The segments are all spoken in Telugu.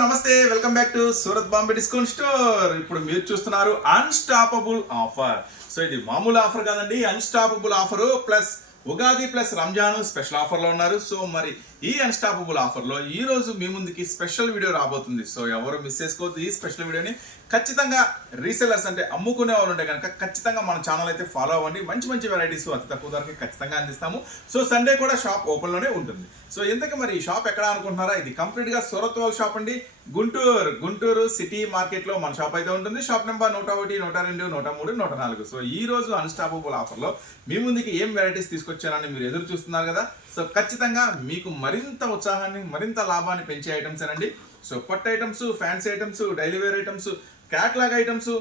నమస్తే welcome back to Surat Bombay discount store. ఇప్పుడు మీరు చూస్తున్నారు అన్స్టాపబుల్ ఆఫర్ సో ఇది మామూలు ఆఫర్ కాదండి unstoppable offer plus Ugadi plus Ramzan special ఆఫర్లో ఉన్నారు. సో మరి ఈ అన్స్టాపబుల్ ఆఫర్లో ఈరోజు ఈ రోజు మీ ముందుకి స్పెషల్ వీడియో రాబోతుంది. సో ఎవరు మిస్ చేసుకోవద్దు ఈ స్పెషల్ వీడియోని ఖచ్చితంగా రీసెలర్స్ అంటే అమ్ముకునే వాళ్ళు ఉంటే కనుక ఖచ్చితంగా మన ఛానల్ అయితే ఫాలో అవ్వండి. మంచి మంచి వెరైటీస్ అతి తక్కువ ధరకి ఖచ్చితంగా అందిస్తాము. సో సండే కూడా షాప్ ఓపెన్లోనే ఉంటుంది. సో ఇంతకు మరి ఈ షాప్ ఎక్కడ అనుకుంటున్నారా? ఇది కంప్లీట్గా సూరత్ వాళ్ళ షాప్ అండి. గుంటూరు గుంటూరు సిటీ మార్కెట్లో మన షాప్ అయితే ఉంటుంది. షాప్ నెంబర్ నూట ఒకటి నూట రెండు నూట మూడు నూట నాలుగు. సో ఈ రోజు అన్స్టాపబుల్ ఆఫర్లో మీ ముందుకి ఏం వెరైటీస్ తీసుకొచ్చారని మీరు ఎదురు చూస్తున్నారు కదా? సో ఖచ్చితంగా మీకు మరింత ఉత్సాహాన్ని మరింత లాభాన్ని పెంచే ఐటమ్స్ అండి సో కొత్త items fancy items daily wear items catalogue items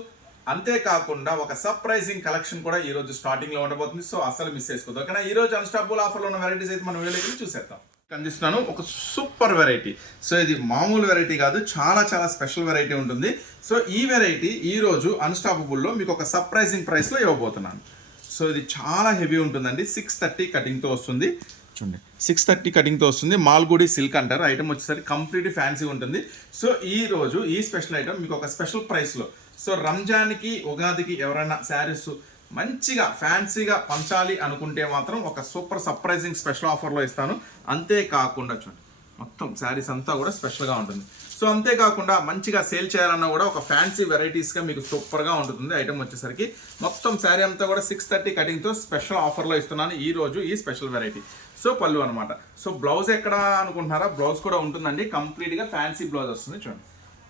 అంతేకాకుండా ఒక సర్ప్రైజింగ్ కలెక్షన్ కూడా ఈ రోజు స్టార్టింగ్లో ఉండబోతుంది. సో అసలు మిస్ చేసుకోవద్దు. ఓకేనా? ఈ రోజు అన్స్టాపబుల్ ఆఫర్ ఉన్న వెరైటీస్ అయితే మనం వీడియోకి చూసేద్దాం. అందిస్తున్నాను ఒక సూపర్ వెరైటీ సో ఇది మామూలు వెరైటీ కాదు చాలా చాలా స్పెషల్ వెరైటీ ఉంటుంది. సో ఈ వెరైటీ ఈ రోజు అన్స్టాపబుల్లో మీకు ఒక సర్ప్రైజింగ్ ప్రైస్లో ఇవ్వబోతున్నాను. సో ఇది చాలా హెవీ ఉంటుందండి. సిక్స్ థర్టీ కటింగ్తో వస్తుంది. చూడండి. సిక్స్ థర్టీ కటింగ్తో వస్తుంది. మాల్గుడి సిల్క్ అంటారు. ఐటమ్ వచ్చేసరికి కంప్లీట్ ఫ్యాన్సీ ఉంటుంది. సో ఈ రోజు ఈ స్పెషల్ ఐటమ్ మీకు ఒక స్పెషల్ ప్రైస్లో సో రంజాన్కి ఉగాదికి ఎవరైనా శారీస్ మంచిగా ఫ్యాన్సీగా పంచాలి అనుకుంటే మాత్రం ఒక సూపర్ సర్ప్రైజింగ్ స్పెషల్ ఆఫర్లో ఇస్తాను. అంతేకాకుండా చూడండి. మొత్తం శారీస్ అంతా కూడా స్పెషల్గా ఉంటుంది. సో అంతేకాకుండా మంచిగా సేల్ చేయాలన్నా కూడా ఒక ఫ్యాన్సీ వెరైటీస్గా మీకు సూపర్గా ఉంటుంది ఐటమ్ వచ్చేసరికి మొత్తం శారీ అంతా కూడా సిక్స్ థర్టీ కటింగ్తో స్పెషల్ ఆఫర్లో ఇస్తున్నాను. ఈ రోజు ఈ స్పెషల్ వెరైటీ సో పళ్ళు అనమాట సో బ్లౌజ్ ఎక్కడ అనుకుంటున్నారా? బ్లౌజ్ కూడా ఉంటుందండి. కంప్లీట్గా ఫ్యాన్సీ బ్లౌజ్ వస్తుంది చూడండి.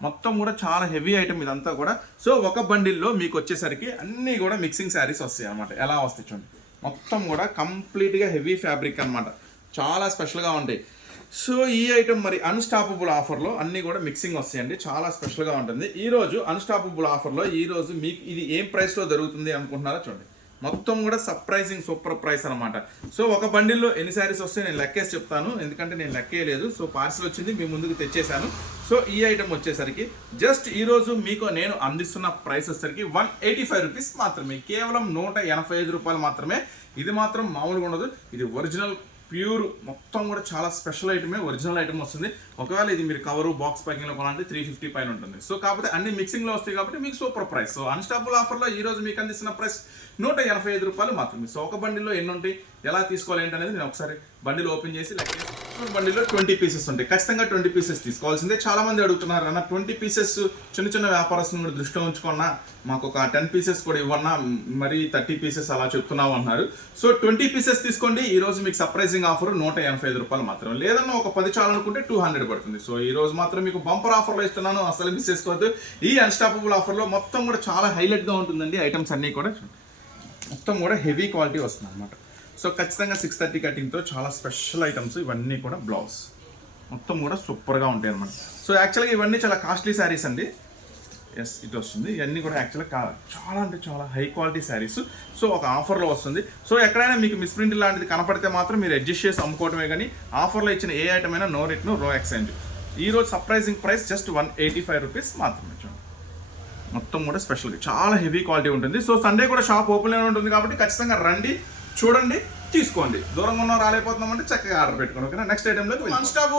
మొత్తం కూడా చాలా హెవీ ఐటమ్ ఇదంతా కూడా. సో ఒక బండిల్లో మీకు వచ్చేసరికి అన్నీ కూడా మిక్సింగ్ శారీస్ వస్తాయి అనమాట ఎలా వస్తాయి చూడండి. మొత్తం కూడా కంప్లీట్గా హెవీ ఫ్యాబ్రిక్ అన్నమాట. చాలా స్పెషల్గా ఉంటాయి. సో ఈ ఐటమ్ మరి అన్స్టాపబుల్ ఆఫర్లో అన్నీ కూడా మిక్సింగ్ వస్తాయండి. చాలా స్పెషల్గా ఉంటుంది. ఈ రోజు అన్స్టాపబుల్ ఆఫర్లో ఈ రోజు మీకు ఇది ఏం ప్రైస్లో జరుగుతుంది అనుకుంటున్నారా చూడండి. మొత్తం కూడా సర్ప్రైజింగ్ సూపర్ ప్రైస్ అనమాట సో ఒక బండిల్లో ఎన్ని శారీస్ వస్తే నేను లెక్కేసి చెప్తాను. ఎందుకంటే నేను లెక్కేయలేదు. సో పార్సిల్ వచ్చింది మీ ముందుకు తెచ్చేసాను సో ఈ ఐటమ్ వచ్చేసరికి జస్ట్ ఈరోజు మీకు నేను అందిస్తున్న ప్రైస్ వచ్చేసరికి వన్ ఎయిటీ ఫైవ్ రూపీస్ మాత్రమే. కేవలం నూట ఎనభై ఐదు రూపాయలు మాత్రమే. ఇది మాత్రం మామూలుగా ఉండదు. ఇది ఒరిజినల్ ప్యూర్ మొత్తం కూడా చాలా స్పెషల్ ఐటమే ఒరిజినల్ ఐటమ్ వస్తుంది. ఒకవేళ ఇది మీరు కవరు బాక్స్ ప్యాకింగ్లో కొనాలంటే త్రీ ఫిఫ్టీ పైన ఉంటుంది. సో కాకపోతే అన్ని మిక్సింగ్లో వస్తాయి కాబట్టి మీకు సూపర్ ప్రైస్ సో అన్స్టాపుల్ ఆఫర్లో ఈ రోజు మీకు అందిస్తున్న ప్రైస్ నూట ఎనభై ఐదు రూపాయలు మాత్రమే. సో ఒక బండిలో ఎన్ని ఉంటాయి ఎలా తీసుకోవాలి ఏంటనేది నేను ఒకసారి బండిలో ఓపెన్ చేసి లెక్క బండిలో ట్వంటీ పీసెస్ ఉంటాయి. ఖచ్చితంగా ట్వంటీ పీసెస్ తీసుకోవాల్సిందే. చాలా మంది అడుగుతున్నారు అన్న ట్వంటీ పీసెస్ చిన్న చిన్న వ్యాపారస్తులను కూడా దృష్టిలో ఉంచుకున్నా మాకు ఒక టెన్ పీసెస్ కూడా ఇవ్వన్నా మరి థర్టీ పీసెస్ అలా చెప్తున్నావు అన్నారు సో ట్వంటీ పీసెస్ తీసుకోండి. ఈ రోజు మీకు సర్ప్రైజింగ్ ఆఫర్ నూట ఎనభై ఐదు రూపాయలు మాత్రం లేదన్నా ఒక పది చాలనుకుంటే టూ హండ్రెడ్ పడుతుంది. సో ఈ రోజు మాత్రం మీకు బంపర్ ఆఫర్లో ఇస్తున్నాను. అసలు మిస్ చేసుకోవద్దు. ఈ అన్స్టాపబుల్ ఆఫర్లో మొత్తం కూడా చాలా హైలైట్గా ఉంటుందండి. ఐటమ్స్ అన్నీ కూడా. మొత్తం కూడా హెవీ క్వాలిటీ వస్తుంది అనమాట సో ఖచ్చితంగా సిక్స్ థర్టీ కటింగ్తో చాలా స్పెషల్ ఐటమ్స్ ఇవన్నీ కూడా బ్లౌజ్ మొత్తం కూడా సూపర్గా ఉంటాయి అనమాట సో యాక్చువల్గా ఇవన్నీ చాలా కాస్ట్లీ శారీస్ అండి. ఎస్ ఇటు వస్తుంది. ఇవన్నీ కూడా యాక్చువల్గా చాలా అంటే చాలా హై క్వాలిటీ శారీస్ సో ఒక ఆఫర్లో వస్తుంది. సో ఎక్కడైనా మీకు మిస్ప్రింట్ లాంటిది కనపడితే మాత్రం మీరు అడ్జస్ట్ చేసి అమ్ముకోవడమే కానీ ఆఫర్లో ఇచ్చిన ఏ ఐటమ్ అయినా నో రిట్ నో ఎక్స్చేంజ్ ఈ రోజు surprising price just one eighty five rupees మాత్రమే చూడండి. మొత్తం కూడా స్పెషల్గా చాలా హెవీ క్వాలిటీ ఉంటుంది. సో సండే కూడా షాప్ ఓపెన్లో ఉంటుంది కాబట్టి ఖచ్చితంగా రండి. చూడండి తీసుకోండి. దూరంగా ఉన్న రాలేకపోతున్నామంటే చక్కగా ఆర్డర్ పెట్టుకోండి ఓకేనా? నెక్స్ట్ ఐటెంలో లో one stop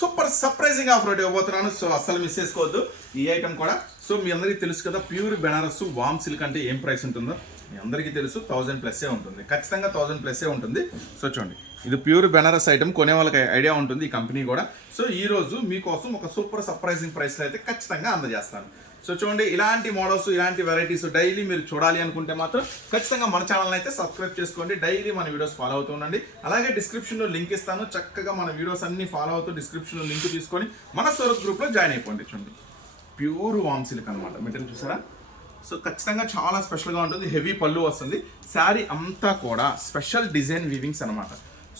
super surprising offer ఒకటి ఇవ్వబోతున్నాను. సో అస్సలు మిస్ చేసుకోవద్దు. ఈ ఐటమ్ కూడా. సో మీ అందరికీ తెలుసు కదా ప్యూర్ బెనారస్ వామ్ సిల్క్ అంటే ఏం ప్రైస్ ఉంటుందో? మీ అందరికీ తెలుసు థౌజండ్ ప్లస్సే ఉంటుంది. ఖచ్చితంగా థౌజండ్ ప్లస్సే ఉంటుంది. సో చూడండి ఇది ప్యూర్ బెనారస్ ఐటమ్ కొనే వాళ్ళకి ఐడియా ఉంటుంది ఈ కంపెనీ కూడా. సో ఈ రోజు మీకోసం ఒక సూపర్ సర్ప్రైజింగ్ ప్రైస్లో అయితే ఖచ్చితంగా అందజేస్తాను. సో చూడండి ఇలాంటి మోడల్స్ ఇలాంటి వెరైటీస్ డైలీ మీరు చూడాలి అనుకుంటే మాత్రం ఖచ్చితంగా మన ఛానల్ అయితే సబ్స్క్రైబ్ చేసుకోండి. డైలీ మన వీడియోస్ ఫాలో అవుతూ ఉండండి. అలాగే డిస్క్రిప్షన్లో లింక్ ఇస్తాను. చక్కగా మన వీడియోస్ అన్ని ఫాలో అవుతూ డిస్క్రిప్షన్లో లింక్ తీసుకొని మన సూరత్ గ్రూప్లో జాయిన్ అయిపోండి చూడండి. ప్యూర్ వామ్ సిల్క్ అనమాట మెటీరియల్ చూసారా? సో ఖచ్చితంగా చాలా స్పెషల్గా ఉంటుంది. హెవీ పళ్ళు వస్తుంది. శారీ అంతా కూడా స్పెషల్ డిజైన్ వీవింగ్స్ అనమాట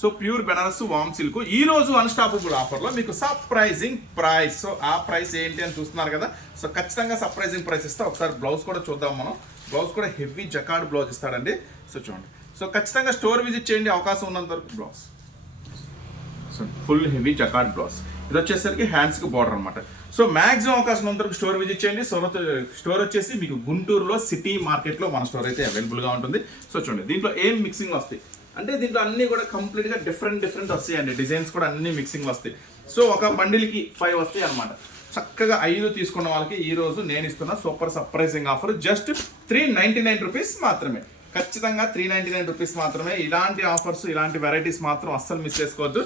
సో ప్యూర్ బెనారస్ వామ్ సిల్క్. ఈ రోజు అన్స్టాపబుల్ ఆఫర్లో మీకు సర్ప్రైజింగ్ ప్రైస్ సో ఆ ప్రైస్ ఏంటి అని చూస్తున్నారు కదా? సో ఖచ్చితంగా సర్ప్రైజింగ్ ప్రైస్ ఇస్తా. ఒకసారి బ్లౌజ్ కూడా చూద్దాం మనం. బ్లౌజ్ కూడా హెవీ జకాడ్ బ్లౌజ్ ఇస్తాడండి. సో చూడండి. సో ఖచ్చితంగా స్టోర్ విజిట్ చేయండి. అవకాశం ఉన్నంత వరకు blouse so full heavy jacquard blouse ఇది వచ్చేసరికి హ్యాండ్స్కి బార్డర్ అనమాట సో మాక్సిమం అవకాశం ఉన్నంతవరకు స్టోర్ విజిట్ చేయండి. సో స్టోర్ వచ్చేసి మీకు గుంటూరులో సిటీ మార్కెట్లో మన స్టోర్ అయితే అవైలబుల్గా ఉంటుంది. సో చూడండి. దీంట్లో ఏం మిక్సింగ్ వస్తాయి? అంటే దీంట్లో అన్ని కూడా కంప్లీట్గా డిఫరెంట్ డిఫరెంట్ వస్తాయండి. డిజైన్స్ కూడా అన్ని మిక్సింగ్ వస్తాయి. సో ఒక బండిల్కి ఫైవ్ వస్తాయి అనమాట చక్కగా ఐదు తీసుకున్న వాళ్ళకి ఈ రోజు నేను ఇస్తున్న super surprising offer. Just three ninety nine rupees మాత్రమే. ఖచ్చితంగా త్రీ నైన్టీ నైన్ రూపీస్ మాత్రమే. ఇలాంటి ఆఫర్స్ ఇలాంటి వెరైటీస్ మాత్రం అస్సలు మిస్ చేసుకోవద్దు.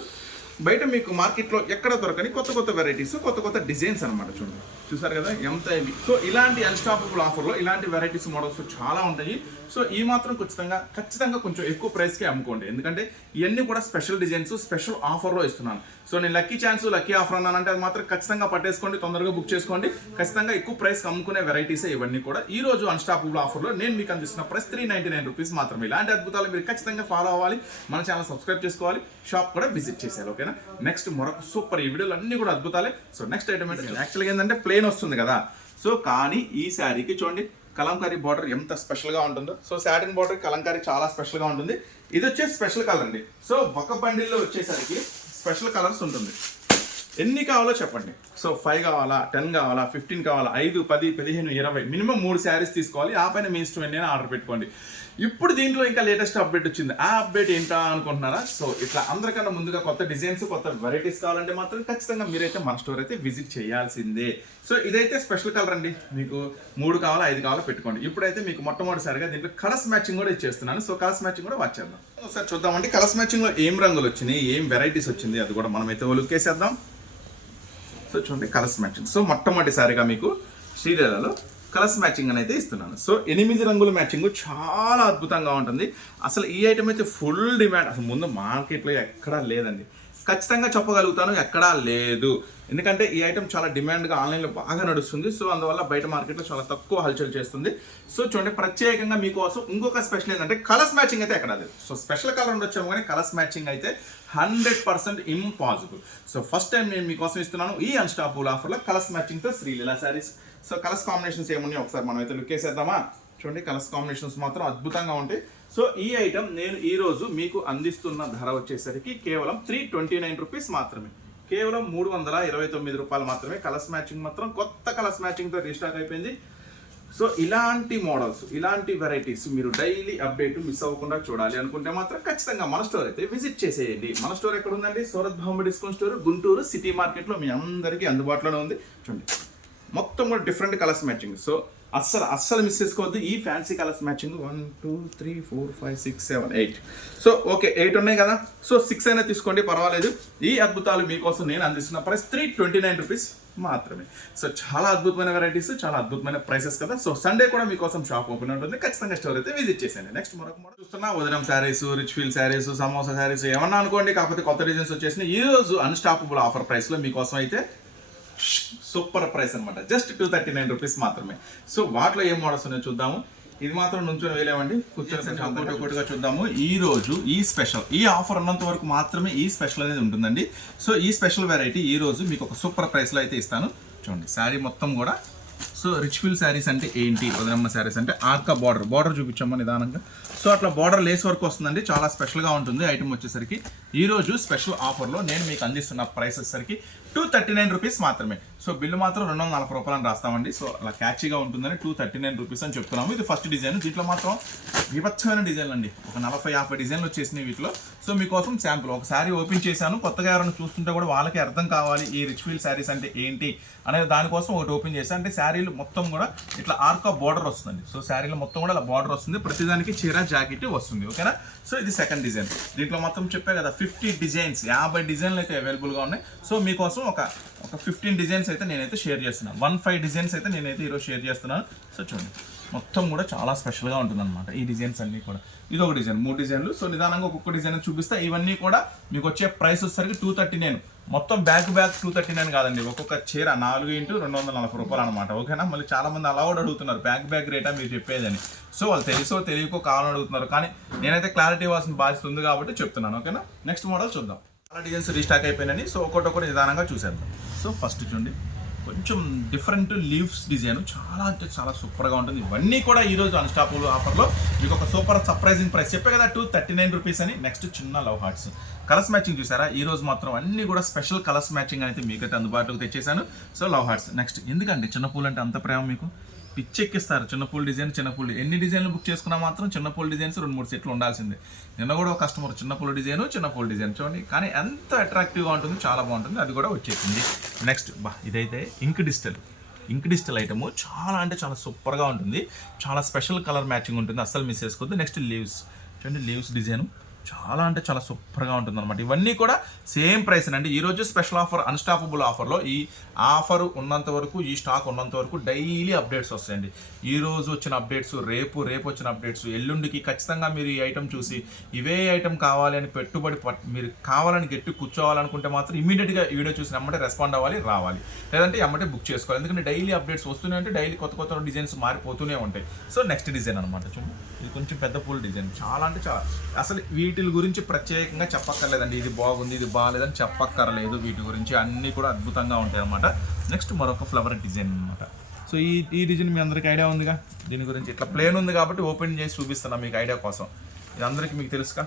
బయట మీకు మార్కెట్లో ఎక్కడ దొరకని కొత్త కొత్త వెరైటీస్ కొత్త కొత్త డిజైన్స్ అనమాట చూడండి. చూసారు కదా? ఎంత ఇవి. సో ఇలాంటి అన్స్టాపబుల్ ఆఫర్లో ఇలాంటి వెరైటీస్ మోడల్స్ చాలా ఉంటాయి. సో ఈ మాత్రం ఖచ్చితంగా ఖచ్చితంగా కొంచెం ఎక్కువ ప్రైస్కే అమ్ముకోండి. ఎందుకంటే ఇవన్నీ కూడా స్పెషల్ డిజైన్స్ స్పెషల్ ఆఫర్లో ఇస్తున్నాను. సో నేను లక్కీ ఛాన్స్ లక్కీ ఆఫర్ అన్నానంటే అది మాత్రం ఖచ్చితంగా పట్టేసుకోండి తొందరగా బుక్ చేసుకోండి. ఖచ్చితంగా ఎక్కువ ప్రైస్ అమ్ముకునే వెరైటీస్ ఇవన్నీ కూడా. ఈ రోజు అన్స్టాపబుల్ ఆఫర్లో నేను మీకు అందిస్తున్న price three ninety nine rupees మాత్రమే. ఇలాంటి అద్భుతాలు మీరు ఖచ్చితంగా ఫాలో అవ్వాలి. మన ఛానల్ సబ్స్క్రైబ్ చేసుకోవాలి. షాప్ కూడా విజిట్ చేసేయాలి ఓకేనా? నెక్స్ట్ మరొక సూపర్ ఈ వీడియోలు అన్ని కూడా అద్భుతాలే. సో నెక్స్ట్ ఐటమ్ ఏంటంటే యాక్చువల్గా ఏంటంటే ప్లేన్ వస్తుంది కదా. సో కానీ ఈ శారీకి చూడండి కలంకారీ బార్డర్ ఎంత స్పెషల్గా ఉంటుందో. సో శాటిన్ బార్డర్ కలంకారీ చాలా స్పెషల్గా ఉంటుంది. ఇది వచ్చేసి స్పెషల్ కలర్ అండి. సో ఒక బండిల్లో వచ్చేసరికి స్పెషల్ కలర్స్ ఉంటుంది. ఎన్ని కావాలో చెప్పండి. సో ఫైవ్ కావాలా టెన్ కావాలా ఫిఫ్టీన్ కావాలా ఐదు పది పదిహేను ఇరవై మినిమం మూడు శారీస్ తీసుకోవాలి. ఆ పైన మీ ఇష్టం ఆర్డర్ పెట్టుకోండి. ఇప్పుడు దీంట్లో ఇంకా లేటెస్ట్ అప్డేట్ వచ్చింది. ఆ అప్డేట్ ఏంటా అనుకుంటున్నారా? సో ఇట్లా అందరికన్నా ముందుగా కొత్త డిజైన్స్ కొత్త వెరైటీస్ కావాలంటే మాత్రం ఖచ్చితంగా మీరైతే మన స్టోర్ అయితే విజిట్ చేయాల్సిందే. సో ఇదైతే స్పెషల్ కలర్ అండి. మీకు మూడు కావాలా ఐదు కావాలా పెట్టుకోండి. ఇప్పుడైతే మీకు మొట్టమొదటిసారిగా దీంట్లో కలర్స్ మ్యాచింగ్ కూడా ఇచ్చేస్తున్నాను. సో కలర్స్ మ్యాచింగ్ కూడా వచ్చేద్దాం ఒకసారి చూద్దామండి. కలర్స్ మ్యాచింగ్లో ఏం రంగులు వచ్చినాయి ఏం వెరైటీస్ వచ్చింది అది కూడా మనం అయితే లుక్ వేసేద్దాం. సో చూడండి కలర్స్ మ్యాచింగ్ సో మొట్టమొదటిసారిగా మీకు శ్రీలీలలో కలర్స్ మ్యాచింగ్ అని అయితే ఇస్తున్నాను. సో ఎనిమిది రంగుల మ్యాచింగ్ చాలా అద్భుతంగా ఉంటుంది. అసలు ఈ ఐటమ్ అయితే ఫుల్ డిమాండ్ అసలు ముందు మార్కెట్లో ఎక్కడా లేదండి. ఖచ్చితంగా చెప్పగలుగుతాను ఎక్కడా లేదు. ఎందుకంటే ఈ ఐటమ్ చాలా డిమాండ్గా ఆన్లైన్లో బాగా నడుస్తుంది. సో అందువల్ల బయట మార్కెట్లో చాలా తక్కువ హల్చల్ చేస్తుంది. సో చూడండి ప్రత్యేకంగా మీకోసం ఇంకొక స్పెషల్ ఏంటంటే కలర్స్ మ్యాచింగ్ అయితే ఎక్కడ లేదు. సో స్పెషల్ కలర్ ఉండొచ్చాము కానీ కలర్స్ మ్యాచింగ్ అయితే hundred percent impossible so first time నేను మీకోసం ఇస్తున్నాను ఈ అన్స్టాపుల్ ఆఫర్లో colours మ్యాచింగ్తో Sreeleela saris. So colours combinations ఏమున్నాయి ఒకసారి మనం అయితే లుక్ వేసేద్దామా? చూడండి కలర్స్ కాంబినేషన్స్ మాత్రం అద్భుతంగా ఉంటాయి. సో ఈ ఐటమ్ నేను ఈరోజు మీకు అందిస్తున్న ధర వచ్చేసరికి కేవలం త్రీ ట్వంటీ నైన్ రూపీస్ మాత్రమే. కేవలం మూడు వందల ఇరవై తొమ్మిది రూపాయలు మాత్రమే. కలర్స్ మ్యాచింగ్ మాత్రం కొత్త కలర్స్ మ్యాచింగ్తో రీస్టాక్ అయిపోయింది. సో ఇలాంటి మోడల్స్ ఇలాంటి వెరైటీస్ మీరు డైలీ అప్డేట్ మిస్ అవ్వకుండా చూడాలి అనుకుంటే మాత్రం ఖచ్చితంగా మన స్టోర్ అయితే విజిట్ చేసేయండి. మన స్టోర్ ఎక్కడ ఉందండి? Surat Bombay discount store Guntur city మార్కెట్లో మీ అందరికీ అందుబాటులోనే ఉంది. చూడండి. మొత్తం కూడా డిఫరెంట్ కలర్స్ మ్యాచింగ్ సో అస్సలు అస్సలు మిస్ చేసుకోవద్దు. ఈ fancy colours matching one two three four five six seven eight so okay eight ఉన్నాయి కదా. సో సిక్స్ అయినా తీసుకోండి పర్వాలేదు. ఈ అద్భుతాలు మీకోసం నేను అందిస్తున్న price three twenty nine rupees మాత్రమే. సో చాలా అద్భుతమైన వెరైటీస్ చాలా అద్భుతమైన ప్రైసెస్ కదా. సో సండే కూడా మీకోసం షాప్ ఓపెన్ ఉంటుంది. ఖచ్చితంగా స్టోర్ అయితే విజిట్ చేసేయండి. నెక్స్ట్ మరొక మోడల్ చూస్తున్నా. ఉదయం saris rich feel saris samosa saris ఏమన్నా అనుకోండి. కాకపోతే కొత్త డిజైన్స్ వచ్చేసిన ఈ రోజు అన్స్టాపబుల్ ఆఫర్ ప్రైస్లో మీకోసం అయితే సూపర్ ప్రైస్ అన్నమాట. Just two thirty nine rupees మాత్రమే. సో వాటిలో ఏం మోడల్స్ ఉన్నాయో చూద్దాము. ఇది మాత్రం నుంచొని వేలేమండి కూర్చొని ఒకటి ఒకటిగా చూద్దాము. ఈ రోజు ఈ స్పెషల్ ఈ ఆఫర్ ఉన్నంత వరకు మాత్రమే ఈ స్పెషల్ అనేది ఉంటుందండి. సో ఈ స్పెషల్ వెరైటీ ఈ రోజు మీకు ఒక సూపర్ ప్రైస్లో అయితే ఇస్తాను. చూడండి శారీ మొత్తం కూడా. సో రిచ్ ఫిల్ శారీస్ అంటే ఏంటి? వదనమ్మ శారీస్ అంటే ఆర్కా బార్డర్ బార్డర్ చూపించమ్మా నిదానంగా. సో అట్లా బార్డర్ లేస్ వర్క్ వస్తుందండి. చాలా స్పెషల్గా ఉంటుంది ఐటమ్ వచ్చేసరికి. ఈ రోజు స్పెషల్ ఆఫర్లో నేను మీకు అందిస్తున్న ప్రైస్ వచ్చేసరికి టూ థర్టీ నైన్ రూపీస్ మాత్రమే. సో బిల్లు మాత్రం రెండు వందల నలభై రూపాయలు అని రాస్తామండి. సో అలా క్యాచీగా ఉంటుందని టూ థర్టీ నైన్ రూపీస్ అని చెప్తున్నాము. ఇది ఫస్ట్ డిజైన్ దీంట్లో మాత్రం విభత్సమైన డిజైన్లు అండి. ఒక నలభై యాభై డిజైన్లు వచ్చేసినాయి వీటిలో. సో మీకోసం శాంపుల్ ఒక శారీ ఓపెన్ చేశాను. కొత్తగా ఎవరైనా చూస్తుంటే కూడా వాళ్ళకి అర్థం కావాలి ఈ రిచ్ ఫీల్ శారీస్ అంటే ఏంటి అనేది దానికోసం ఒకటి ఓపెన్ చేశాను అంటే శారీలు మొత్తం కూడా ఇట్లా ఆర్కా బార్డర్ వస్తుంది సో శారీలో మొత్తం కూడా అలా బార్డర్ వస్తుంది. ప్రతిదానికి చీర జాకెట్ వస్తుంది. ఓకేనా? సో ఇది సెకండ్ డిజైన్ దీంట్లో మొత్తం చెప్పే కదా ఫిఫ్టీ డిజైన్స్ యాభై డిజైన్లు అయితే అవైలబుల్గా ఉన్నాయి. సో మీకోసం ఒక ఒక ఫిఫ్టీన్ డిజైన్స్ అయితే నేనైతే షేర్ చేస్తున్నాను వన్ ఫైవ్ డిజైన్స్ అయితే నేనైతే ఈరోజు షేర్ చేస్తున్నాను. సో చూడండి. మొత్తం కూడా చాలా స్పెషల్గా ఉంటుందన్నమాట ఈ డిజైన్స్ అన్నీ కూడా. ఇది ఒక డిజైన్ మూడు డిజైన్లు సో నిదానంగా ఒక్కొక్క డిజైన్ చూపిస్తే. ఇవన్నీ కూడా మీకు వచ్చే ప్రైస్ వచ్చేసరికి టూ థర్టీ నైన్ మొత్తం back back two thirty nine కాదండి. ఒక్కొక్క చీర నాలుగు ఇంటూ రెండు వందల నలభై రూపాయలు అనమాట ఓకేనా? మళ్ళీ చాలా మంది అలా కూడా అడుగుతున్నారు. బ్యాక్ బ్యాక్ రేటా మీరు చెప్పేదని. సో వాళ్ళు తెలుసో తెలియకో కావాలని అడుగుతున్నారు. కానీ నేనైతే క్లారిటీ ఇవ్వాల్సిన బాధ్యత ఉంది కాబట్టి చెప్తున్నాను. ఓకేనా? నెక్స్ట్ మోడల్ చూద్దాం. చాలా డిజైన్స్ రీస్టాక్ అయిపోయినాయి సో ఒక్కొక్కటి నిదానంగా చూసేద్దాం. సో ఫస్ట్ చూడండి. కొంచెం డిఫరెంట్ లీవ్స్ డిజైన్ చాలా అంటే చాలా సూపర్గా ఉంటుంది. ఇవన్నీ కూడా ఈ రోజు అన్స్టాపుల్ ఆఫర్లో మీకు ఒక సూపర్ సర్ప్రైజింగ్ ప్రైస్ చెప్పే కదా టూ థర్టీ నైన్ రూపీస్ అని. నెక్స్ట్ చిన్న లవ్ హార్ట్స్ కలర్స్ మ్యాచింగ్ చూసారా? ఈ రోజు మాత్రం అన్ని కూడా స్పెషల్ కలర్స్ మ్యాచింగ్ అయితే మీకైతే అందుబాటులోకి తెచ్చేసాను సో లవ్ హార్ట్స్ నెక్స్ట్ ఎందుకండి? చిన్న పూలు అంటే అంత ప్రేమ మీకు? పిచ్చి ఎక్కిస్తారు డిజైన్ చిన్నపూల ఎన్ని డిజైన్లు బుక్ చేసుకున్నా మాత్రం చిన్నపూల డిజైన్స్ రెండు మూడు సెట్లు ఉండాల్సిందే. నిన్న కూడా ఒక కస్టమర్ చిన్నపూల డిజైన్ చిన్నపూల డిజైన్ చూడండి. కానీ ఎంత అట్రాక్టివ్గా ఉంటుంది చాలా బాగుంటుంది. అది కూడా వచ్చేసింది. నెక్స్ట్ బా ఇదైతే ink digital ink digital item చాలా అంటే చాలా సూపర్గా ఉంటుంది. చాలా స్పెషల్ కలర్ మ్యాచింగ్ ఉంటుంది. అస్సలు మిస్ చేసుకోవద్దు. నెక్స్ట్ లీవ్స్ చూడండి లీవ్స్ డిజైన్. చాలా అంటే చాలా సూపర్గా ఉంటుంది అనమాట ఇవన్నీ కూడా సేమ్ ప్రైస్ అండి. ఈరోజు స్పెషల్ ఆఫర్ అన్స్టాపబుల్ ఆఫర్లో ఈ ఆఫర్ ఉన్నంత వరకు ఈ స్టాక్ ఉన్నంత వరకు డైలీ అప్డేట్స్ వస్తాయండి. ఈ రోజు వచ్చిన అప్డేట్స్ రేపు రేపు వచ్చిన అప్డేట్స్ ఎల్లుండికి ఖచ్చితంగా మీరు ఈ ఐటెం చూసి ఇవే ఐటమ్ కావాలి అని పెట్టుబడి మీరు కావాలని గట్టి కూర్చోవాలనుకుంటే మాత్రం ఇమీడియట్గా వీడియో చూసిన ఎమ్మటే రెస్పాండ్ అవ్వాలి రావాలి. లేదంటే ఎమ్మటే బుక్ చేసుకోవాలి. ఎందుకంటే డైలీ అప్డేట్స్ వస్తూనే ఉంటే డైలీ కొత్త కొత్త డిజైన్స్ మారిపోతూనే ఉంటాయి. సో నెక్స్ట్ డిజైన్ అనమాట చూడండి ఇది కొంచెం పెద్ద పూల డిజైన్ చాలా అంటే చాలా అసలు వీటి గురించి ప్రత్యేకంగా చెప్పక్కర్లేదండి. ఇది బాగుంది ఇది బాగాలేదని చెప్పక్కర్లేదు. వీటి గురించి అన్నీ కూడా అద్భుతంగా ఉంటాయి అనమాట నెక్స్ట్ మరొక ఫ్లవర్ డిజైన్ అనమాట సో ఈ ఈ డిజైన్ మీ అందరికి ఐడియా ఉందిగా? దీని గురించి ఇట్లా ప్లేన్ ఉంది కాబట్టి ఓపెన్ చేసి చూపిస్తున్నా మీకు ఐడియా కోసం. ఇది అందరికీ మీకు తెలుసుగా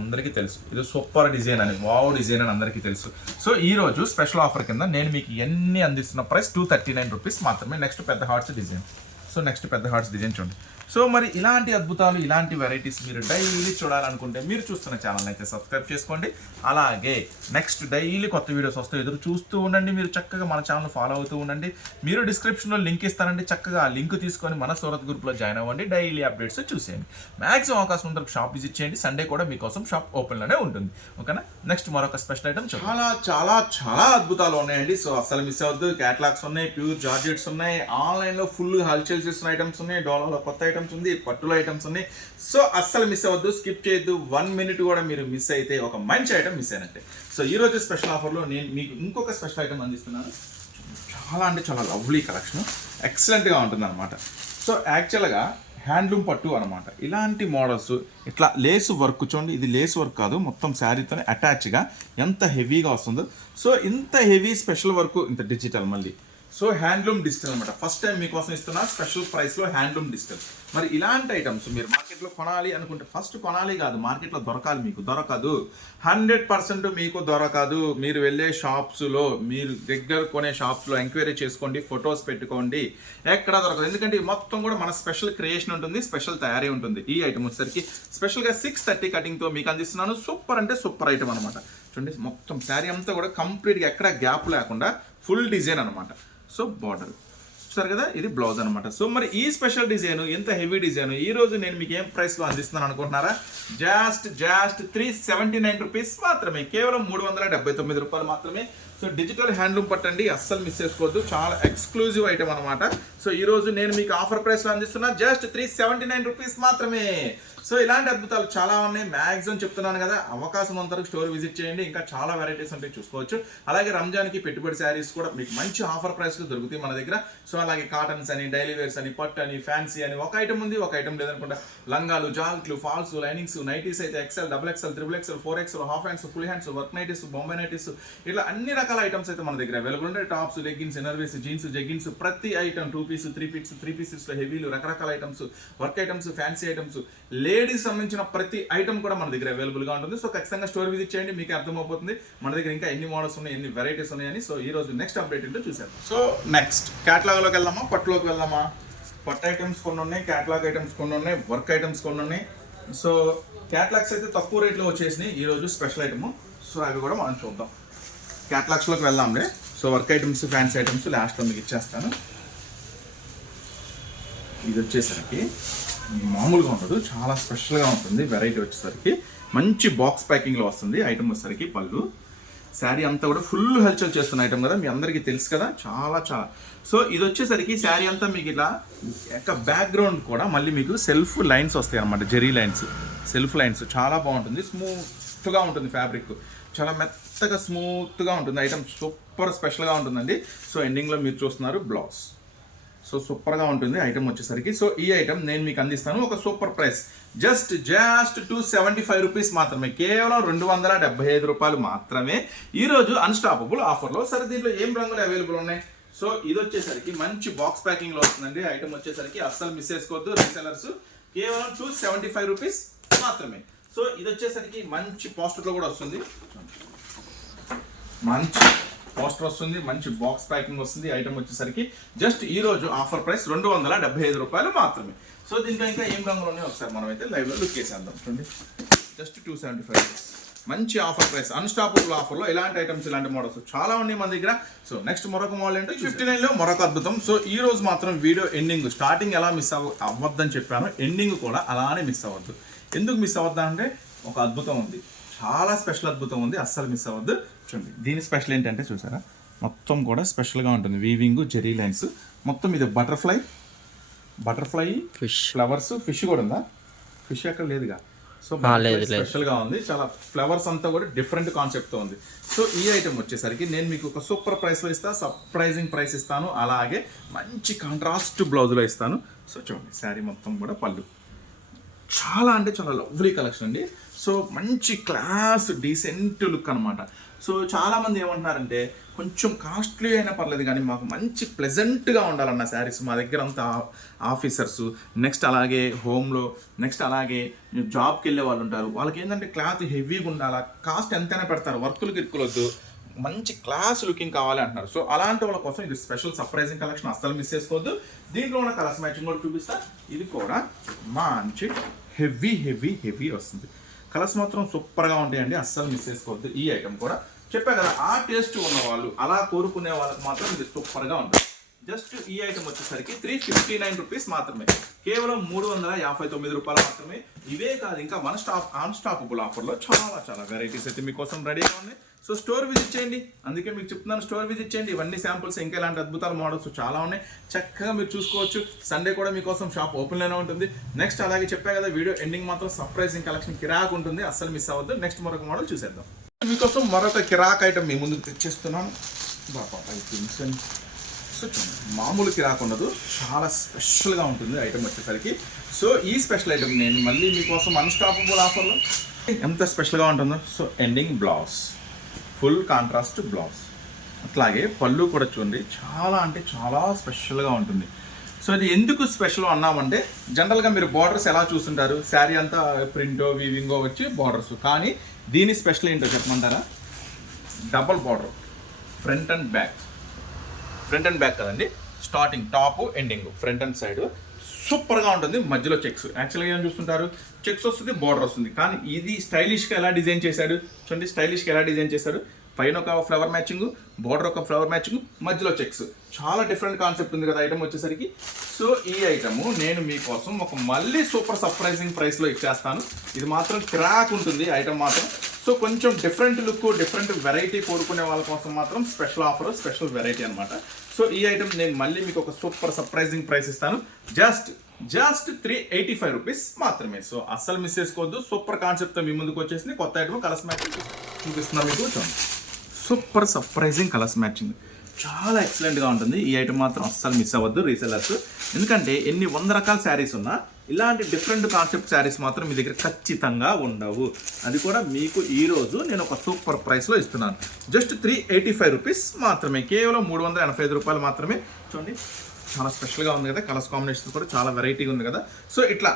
అందరికీ తెలుసు. ఇది సూపర్ డిజైన్ అని వావ్ డిజైన్ అని అందరికీ తెలుసు. సో ఈ రోజు స్పెషల్ ఆఫర్ కింద నేను మీకు ఎన్ని అందిస్తున్న price two thirty nine rupees మాత్రమే. నెక్స్ట్ పెద్ద హార్ట్స్ డిజైన్ సో నెక్స్ట్ పెద్ద హార్ట్స్ డిజైన్ చూడండి. సో మరి ఇలాంటి అద్భుతాలు ఇలాంటి వెరైటీస్ మీరు డైలీ చూడాలనుకుంటే మీరు చూస్తున్న ఛానల్ అయితే సబ్స్క్రైబ్ చేసుకోండి. అలాగే నెక్స్ట్ డైలీ కొత్త వీడియోస్ వస్తాయి ఎదురు చూస్తూ ఉండండి. మీరు చక్కగా మన ఛానల్ ఫాలో అవుతూ ఉండండి. మీరు డిస్క్రిప్షన్లో లింక్ ఇస్తానండి. చక్కగా ఆ లింక్ తీసుకొని మన సూరత్ గ్రూప్లో జాయిన్ అవ్వండి. డైలీ అప్డేట్స్ చూసేయండి. మ్యాక్సిమం అవకాశం ఉందరకు షాప్ విజిట్ చేయండి. సండే కూడా మీకోసం షాప్ ఓపెన్లోనే ఉంటుంది. ఓకేనా నెక్స్ట్ మరొక స్పెషల్ ఐటమ్ చాలా చాలా చాలా అద్భుతాలు ఉన్నాయండి. సో అసలు మిస్ అవ్వద్దు. క్యాటలాగ్స్ ఉన్నాయి ప్యూర్ జార్జెట్స్ ఉన్నాయి. ఆన్లైన్లో ఫుల్ హల్చల్ చేసిన ఐటమ్స్ ఉన్నాయి. డోలాలో కొత్త ఐటమ్స్ ఉంది పట్టుల ఐటమ్స్ ఉన్నాయి. సో అస్సలు మిస్ అవ్వద్దు స్కిప్ చేయొద్దు. వన్ మినిట్ కూడా మీరు మిస్ అయితే ఒక మంచి ఐటమ్ మిస్ అయినట్టే. సో ఈ రోజు స్పెషల్ ఆఫర్లో నేను మీకు ఇంకొక స్పెషల్ ఐటమ్ అందిస్తున్నాను. చాలా అంటే చాలా లవ్లీ కలెక్షన్ ఎక్సలెంట్గా ఉంటుంది అనమాట సో యాక్చువల్గా హ్యాండ్లూమ్ పట్టు అనమాట ఇలాంటి మోడల్స్ ఇట్లా లేస్ వర్క్ చూడండి ఇది లేస్ వర్క్ కాదు మొత్తం శారీతో అటాచ్గా ఎంత హెవీగా వస్తుందో. సో ఇంత హెవీ స్పెషల్ వర్క్ ఇంత డిజిటల్ మళ్ళీ. సో హ్యాండ్లూమ్ డిజిటల్ అనమాట ఫస్ట్ టైం మీకోసం ఇస్తున్న స్పెషల్ ప్రైస్లో హ్యాండ్లూమ్ డిజిటల్. మరి ఇలాంటి ఐటమ్స్ మీరు మార్కెట్లో కొనాలి అనుకుంటే ఫస్ట్ కొనాలి కాదు మార్కెట్లో దొరకాలి మీకు. దొరకదు. హండ్రెడ్ పర్సెంట్ మీకు దొరకదు. మీరు వెళ్ళే షాప్స్లో మీరు దగ్గర కొనే షాప్స్లో ఎంక్వైరీ చేసుకోండి ఫొటోస్ పెట్టుకోండి. ఎక్కడ దొరకదు. ఎందుకంటే మొత్తం కూడా మన స్పెషల్ క్రియేషన్ ఉంటుంది స్పెషల్ తయారీ ఉంటుంది. ఈ ఐటమ్ వచ్చేసరికి స్పెషల్గా సిక్స్ థర్టీ కటింగ్తో మీకు అందిస్తున్నాను. సూపర్ అంటే సూపర్ ఐటమ్ అనమాట చూడండి మొత్తం శారీ అంతా కూడా కంప్లీట్గా ఎక్కడ గ్యాప్ లేకుండా ఫుల్ డిజైన్ అనమాట సో బార్డర్ చూసారు కదా? ఇది బ్లౌజ్ అనమాట సో మరి ఈ స్పెషల్ డిజైన్ ఎంత హెవీ డిజైన్ ఈ రోజు నేను మీకు ఏం ప్రైస్లో అందిస్తున్నాను అనుకుంటున్నారా? Just just three seventy nine rupees మాత్రమే. కేవలం మూడు వందల డెబ్బై తొమ్మిది రూపాయలు మాత్రమే సో డిజిటల్ హ్యాండ్లూమ్ పట్టండి అస్సలు మిస్ చేసుకోవద్దు. చాలా ఎక్స్క్లూజివ్ ఐటమ్ అనమాట సో ఈరోజు నేను మీకు ఆఫర్ ప్రైస్లో అందిస్తున్నా just three seventy nine rupees మాత్రమే. సో ఇలాంటి అద్భుతాలు చాలా ఉన్నాయి. మ్యాక్సిమం చెప్తున్నాను కదా అవకాశం అంతరకు స్టోర్ విజిట్ చేయండి. ఇంకా చాలా వెరైటీస్ ఉంటాయి చూసుకోవచ్చు. అలాగే రంజాన్కి పెట్టుబడి శారీస్ కూడా మీకు మంచి ఆఫర్ ప్రైస్లో దొరుకుతాయి మన దగ్గర. సో అలాగే కాటన్స్ అని డైలీ వేర్స్ అని పట్టు అని ఫ్యాన్సీ అని ఒక ఐటమ్ ఉంది ఒక ఐటమ్ లేదనుకుంటా. లంగాలు జాల్ట్లు ఫాల్స్ లైనింగ్స్ నైటీస్ అయితే XL double XL triple XL four XL half hands full hands work nighties Bombay nighties ఇట్లా అన్ని రకాల ఐటమ్స్ అయితే మన దగ్గర అవైలబుల్ ఉంటాయి. Tops leggings innerwears jeans jeggings ప్రతి item two piece three piece three పీసెస్లో హెవీలు రకరకాల items work items fancy items ladies సంబంధించిన ప్రతి ఐటమ్ కూడా మన దగ్గర అవైలబుల్గా ఉంటుంది. సో ఖచ్చితంగా స్టోర్ విజిట్ చేయండి మీకు అర్థమైపోతుంది మన దగ్గర ఇంకా ఎన్ని మోడల్స్ ఉన్నాయి ఎన్ని వెరైటీస్ ఉన్నాయని. సో ఈ రోజు నెక్స్ట్ అప్డేట్ ఏంటో చూసారు సో నెక్స్ట్ క్యాట్లాగ్లోకి వెళ్దామా? పట్టులోకి వెళ్దామా? పట్టు ఐటమ్స్ కొన్ని ఉన్నాయి క్యాటలాగ్ ఐటమ్స్ కొన్ని ఉన్నాయి వర్క్ ఐటమ్స్ కొన్ని ఉన్నాయి. సో క్యాటలాగ్స్ అయితే తక్కువ రేట్లో వచ్చేసినాయి. ఈ రోజు స్పెషల్ ఐటమ్ సో అవి కూడా మనం చూద్దాం. క్యాటలాగ్స్లోకి వెళ్దాంలే. So work items fancy items లాస్ట్లో మీకు ఇచ్చేస్తాను. ఇది వచ్చేసరికి మామూలుగా ఉండదు చాలా స్పెషల్గా ఉంటుంది వెరైటీ వచ్చేసరికి. మంచి బాక్స్ ప్యాకింగ్లో వస్తుంది ఐటమ్ వచ్చేసరికి పళ్ళు. శారీ అంతా కూడా ఫుల్ హల్చల్ చేస్తున్న ఐటమ్ కదా మీ అందరికీ తెలుసు కదా చాలా చాలా. సో ఇది వచ్చేసరికి శారీ అంతా మీకు ఇలా యొక్క బ్యాక్గ్రౌండ్ కూడా మళ్ళీ మీకు సెల్ఫ్ లైన్స్ వస్తాయి అనమాట జెరీ లైన్స్ సెల్ఫ్ లైన్స్ చాలా బాగుంటుంది స్మూత్గా ఉంటుంది ఫ్యాబ్రిక్ చాలా మెత్తగా స్మూత్గా ఉంటుంది. ఐటమ్ సూపర్ స్పెషల్గా ఉంటుందండి. సో ఎండింగ్లో మీరు చూస్తున్నారు బ్లౌజ్ సో సూపర్గా ఉంటుంది ఐటమ్ వచ్చేసరికి. సో ఈ ఐటమ్ నేను మీకు అందిస్తాను. ఒక super price. Just just two seventy five rupees మాత్రమే. కేవలం రెండు వందల డెబ్బై ఐదు రూపాయలు మాత్రమే. ఈరోజు అన్స్టాపబుల్ ఆఫర్లో సరే దీంట్లో ఏం రంగులు అవైలబుల్ ఉన్నాయి? సో ఇది వచ్చేసరికి మంచి బాక్స్ ప్యాకింగ్లో వస్తుందండి. ఐటమ్ వచ్చేసరికి అస్సలు మిస్ చేసుకోవద్దు. రీసెలర్స్ కేవలం టూ సెవెంటీ ఫైవ్ రూపీస్ మాత్రమే. సో ఇది వచ్చేసరికి మంచి పాస్టర్లో కూడా వస్తుంది. మంచి పోస్టర్ వస్తుంది మంచి బాక్స్ ప్యాకింగ్ వస్తుంది ఐటమ్ వచ్చేసరికి జస్ట్ ఈ రోజు ఆఫర్ ప్రైస్ రెండు వందల డెబ్బై ఐదు రూపాయలు మాత్రమే. సో దీంట్లో ఇంకా ఏం రంగులు ఉన్నాయో ఒకసారి మనం అయితే లైవ్లో లుక్ చేసేద్దాం. చూడండి. జస్ట్ టూ సెవెంటీ ఫైవ్ మంచి ఆఫర్ ప్రైస్ అన్స్టాపబుల్ ఆఫర్లో ఇలాంటి ఐటమ్స్ ఇలాంటి మోడల్స్ చాలా ఉన్నాయి మన దగ్గర. సో నెక్స్ట్ మరొక మోడల్ ఏంటో ఫిఫ్టీ నైన్లో మరొక అద్భుతం. సో ఈ రోజు మాత్రం వీడియో ఎండింగ్ స్టార్టింగ్ ఎలా మిస్ అవ్వ అవ్వద్దని చెప్పాను. ఎండింగ్ కూడా అలానే మిస్ అవ్వద్దు. ఎందుకు మిస్ అవ్వద్దా అంటే ఒక అద్భుతం ఉంది. చాలా స్పెషల్ అద్భుతం ఉంది. అస్సలు మిస్ అవ్వద్దు. చూడండి దీని స్పెషల్ ఏంటంటే చూసారా? మొత్తం కూడా స్పెషల్గా ఉంటుంది. Weaving zari lines. మొత్తం ఇది butterfly. Butterfly fish flowers fish కూడా ఉందా? ఫిష్ అక్కడ లేదుగా. సో లేదు, లేదు. స్పెషల్గా ఉంది. చాలా ఫ్లవర్స్ అంతా కూడా డిఫరెంట్ కాన్సెప్ట్తో ఉంది. సో ఈ ఐటమ్ వచ్చేసరికి నేను మీకు ఒక సూపర్ ప్రైస్లో ఇస్తా సర్ప్రైజింగ్ ప్రైస్ ఇస్తాను. అలాగే మంచి కాంట్రాస్ట్ బ్లౌజ్లో ఇస్తాను. సో చూడండి శారీ మొత్తం కూడా పళ్ళు. చాలా అంటే చాలా లవ్లీ కలెక్షన్ అండి. సో మంచి క్లాస్ డీసెంట్ లుక్ అనమాట సో చాలామంది ఏమంటున్నారంటే కొంచెం కాస్ట్లీ అయినా పర్లేదు కానీ మాకు మంచి ప్లెజెంట్గా ఉండాలన్న శారీస్ మా దగ్గర అంతా ఆఫీసర్స్ నెక్స్ట్ అలాగే హోమ్లో నెక్స్ట్ అలాగే జాబ్కి వెళ్ళే వాళ్ళు ఉంటారు వాళ్ళకి ఏంటంటే క్లాత్ హెవీగా ఉండాలా కాస్ట్ ఎంతైనా పెడతారు. వర్కులు గిరుకులొద్దు మంచి క్లాస్ లుకింగ్ కావాలి అంటున్నారు. సో అలాంటి వాళ్ళ కోసం ఇది స్పెషల్ సర్ప్రైజింగ్ కలెక్షన్ అస్సలు మిస్ చేసుకోవద్దు. దీంట్లో ఉన్న కలర్స్ మ్యాచింగ్ కూడా చూపిస్తా. ఇది కూడా మంచి హెవీ హెవీ హెవీ వస్తుంది. కలర్స్ మాత్రం సూపర్గా ఉంటాయండి. అస్సలు మిస్ చేసుకోవద్దు. ఈ ఐటమ్ కూడా చెప్పా కదా ఆ టేస్ట్ ఉన్న వాళ్ళు అలా కోరుకునే వాళ్ళకి మాత్రం ఇది సూపర్గా ఉంటుంది. జస్ట్ ఈ ఐటమ్ వచ్చేసరికి త్రీ ఫిఫ్టీ నైన్ రూపీస్ మాత్రమే. కేవలం మూడు వందల యాభై తొమ్మిది రూపాయలు మాత్రమే. ఇవే కాదు ఇంకా వన్ స్టాప్ ఆన్ స్టాపబుల్ ఆఫర్లో చాలా చాలా వెరైటీస్ అయితే మీకోసం రెడీగా ఉన్నాయి. సో స్టోర్ విజిట్ చేయండి. అందుకే మీకు చెప్తున్నాను స్టోర్ విజిట్ చేయండి. ఇవన్నీ శాంపుల్స్ ఇంకా ఇలాంటి అద్భుతాల మోడల్స్ చాలా ఉన్నాయి. చక్కగా మీరు చూసుకోవచ్చు. సండే కూడా మీకోసం షాప్ ఓపెన్లోనే ఉంటుంది. నెక్స్ట్ అలాగే చెప్పా కదా వీడియో ఎండింగ్ మాత్రం సర్ప్రైజింగ్ కలెక్షన్ కిరాక్ ఉంటుంది. అస్సలు మిస్ అవ్వద్దు. నెక్స్ట్ మరొక మోడల్ చూసేద్దాం. మీకోసం మరొక కిరాక్ ఐటమ్ మీ ముందుకు తెచ్చేస్తున్నాను. బాబా అండ్ సో మామూలు కిరాక్ ఉండదు చాలా స్పెషల్గా ఉంటుంది ఐటమ్ వచ్చేసరికి. సో ఈ స్పెషల్ ఐటమ్ నేను మళ్ళీ మీకోసం అన్స్టాపబుల్ ఆఫర్లో ఎంత స్పెషల్గా ఉంటుందో. So ending blouse full contrast blouse అట్లాగే పళ్ళు కూడా చూడండి చాలా అంటే చాలా స్పెషల్గా ఉంటుంది. సో ఇది ఎందుకు స్పెషల్ అన్నామంటే జనరల్గా మీరు బార్డర్స్ ఎలా చూస్తుంటారు? శారీ అంతా ప్రింటో వీవింగో వచ్చి బార్డర్స్ కానీ దీని స్పెషల్ ఏంటో చెప్పమంటారా? Double border front and back front and back కదండి. Starting top ending front and side సూపర్గా ఉంటుంది. మధ్యలో చెక్స్ యాక్చువల్గా ఏం చూస్తుంటారు? చెక్స్ వస్తుంది బార్డర్ వస్తుంది. కానీ ఇది స్టైలిష్గా ఎలా డిజైన్ చేశాడు చూడండి స్టైలిష్గా ఎలా డిజైన్ చేశాడు పైన ఒక ఫ్లవర్ మ్యాచింగ్ బార్డర్ ఒక ఫ్లవర్ మ్యాచింగ్ మధ్యలో చెక్స్ చాలా డిఫరెంట్ కాన్సెప్ట్ ఉంది కదా ఐటమ్ వచ్చేసరికి. సో ఈ ఐటమ్ నేను మీకోసం ఒక మళ్ళీ సూపర్ సర్ప్రైజింగ్ ప్రైస్లో ఇచ్చేస్తాను. ఇది మాత్రం క్రాక్ ఉంటుంది ఐటమ్ మాత్రం. సో కొంచెం డిఫరెంట్ లుక్ డిఫరెంట్ వెరైటీ కోరుకునే వాళ్ళ కోసం మాత్రం స్పెషల్ ఆఫర్ స్పెషల్ వెరైటీ అనమాట సో ఈ ఐటమ్ నేను మళ్ళీ మీకు ఒక సూపర్ సర్ప్రైజింగ్ ప్రైస్ ఇస్తాను. Just just three eighty five rupees మాత్రమే. సో అస్సలు మిస్ చేసుకోవద్దు. సూపర్ కాన్సెప్ట్తో మీ ముందుకు వచ్చేసింది. కొత్త ఐటమ్ కలర్స్ మ్యాచ్ చూపిస్తున్నాను మీకు చూడండి. సూపర్ సర్ప్రైజింగ్ కలర్స్ మ్యాచింగ్ చాలా ఎక్సలెంట్గా ఉంటుంది. ఈ ఐటమ్ మాత్రం అస్సలు మిస్ అవ్వద్దు రీసెలర్స్ ఎందుకంటే ఎన్ని వంద రకాల శారీస్ ఉన్నా ఇలాంటి డిఫరెంట్ కాన్సెప్ట్ శారీస్ మాత్రం మీ దగ్గర ఖచ్చితంగా ఉండవు. అది కూడా మీకు ఈరోజు నేను ఒక సూపర్ ప్రైస్లో ఇస్తున్నాను. Just three eighty five rupees మాత్రమే. కేవలం మూడు వందల ఎనభై ఐదు రూపాయలు మాత్రమే. చూడండి చాలా స్పెషల్గా ఉంది కదా. కలర్స్ కాంబినేషన్ కూడా చాలా వెరైటీగా ఉంది కదా. సో ఇట్లా